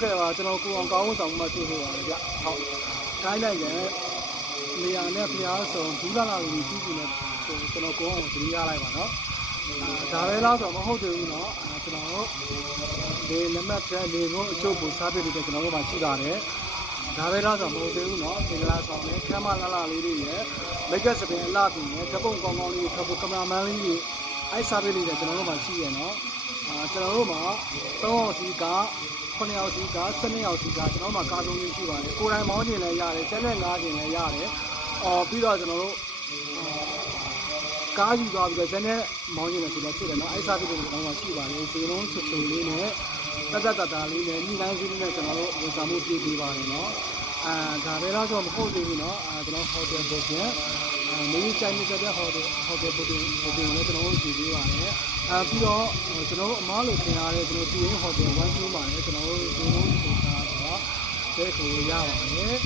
OK ပါကျွန်တော်ကိုအောင်ကောင်းဆောင်မှတွေ့လို့ပါတယ်ဗျဟုတ်ခိုင်းလိုက်တယ်နေရာနဲ့ဖျားဆောင်ဒူးလာလာကိုကြည့်ကြည့်နေကျွန်တော်ကိုအောင်သတိရလိုက်ပါနော်ဒါပဲလားဆိုတော့မဟုတ်သေးဘူးเนาะကျွန်တော်တို့ဒီလက်မှတ်ပြနေဖို့အချို့ကိုစားပြလို့ကျွန်တော်တို့မှရှိတာတယ်ဒါပဲလားဆိုတော့မဟုတ်သေးဘူးเนาะသင်္ကလာဆောင်နဲ့ခမ်းမလာလာလေးတွေရဲ့မိတ်ကပ်စပင်အလှပြင်နဲ့ဓပုံကောင်းကောင်းလေးထပ်ဖို့ကင်မရာမန်လေးတွေအဲ့စားပြလို့ကျွန်တော်တို့မှရှိရเนาะကျွန်တော်တို့မှ3အောင်စီက9ရောက်စီက12ရောက်စီကကျွန်တော်တို့မှာကားလုံးလေးရှိပါတယ်ကိုယ်တိုင်မောင်းကျင်လည်းရတယ်ချက်လက်ငားကျင်လည်းရတယ်ပြီးတော့ကျွန်တော်တို့ကားယူသွားပြီးတော့ဇက်နဲ့မောင်းကျင်လည်းဆိုတော့ဖြစ်တယ်နော်အဲ့စားပြီးတော့ကျွန်တော်တို့ရှိပါတယ်ဒီလုံးချွတ်ချွတ်လေးနဲ့တတလေးနဲ့ညီတိုင်းစီးနဲ့ကျွန်တော်တို့ဝန်ဆောင်မှုပြည့်ပေးပါတယ်နော်ဒါပဲလားဆိုတော့မဟုတ်သေးဘူးနော်ကျွန်တော်ဟိုတယ်ပို့ပြန်နေချိုင်းနေတဲ့ဟိုတယ်ပို့ပြန်လည်းကျွန်တော်တို့ကြည့်ပေးပါတယ်ပြီးတော့ကျွန်တော်တို့အမားလို့သင်ရတဲ့ကျွန်တော်တူရင်းဟိုတယ်1 2မှာလည်းကျွန်တော်တို့ဒီလိုဆိုတာတော့တဲ့ကိုရပါတယ်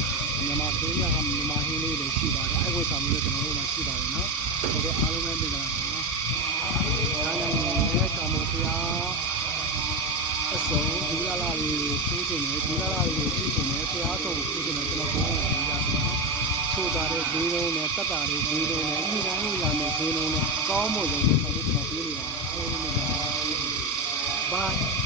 မြန်မာပြည်ကမြန်မာဟင်းလေးတွေရှိပါတယ်အဲ့ကိုဆောင်ပြီးကျွန်တော်တို့မှရှိပါတယ်နော်ဟုတ်ကဲ့အားလုံးပဲပြန်လာပါအားလုံးလည်းကာမဖျားအစုံဒီလာလာလေးကျူးကျင်နေဒီလာလာလေးကျူးကျင်နေဖျားဆုံးကျူးကျင်နေကျွန်တော်ပြောနေတာချိုးတာတဲ့ဈေးလုံးနဲ့တက်တာတဲ့ဈေးလုံးနဲ့အမိတိုင်းလာမယ့်ဈေးလုံးနဲ့ကောင်းမွန်ရုံနဲ့ကျွန်တော်ပြောနေတာအားလုံးပဲ Bye.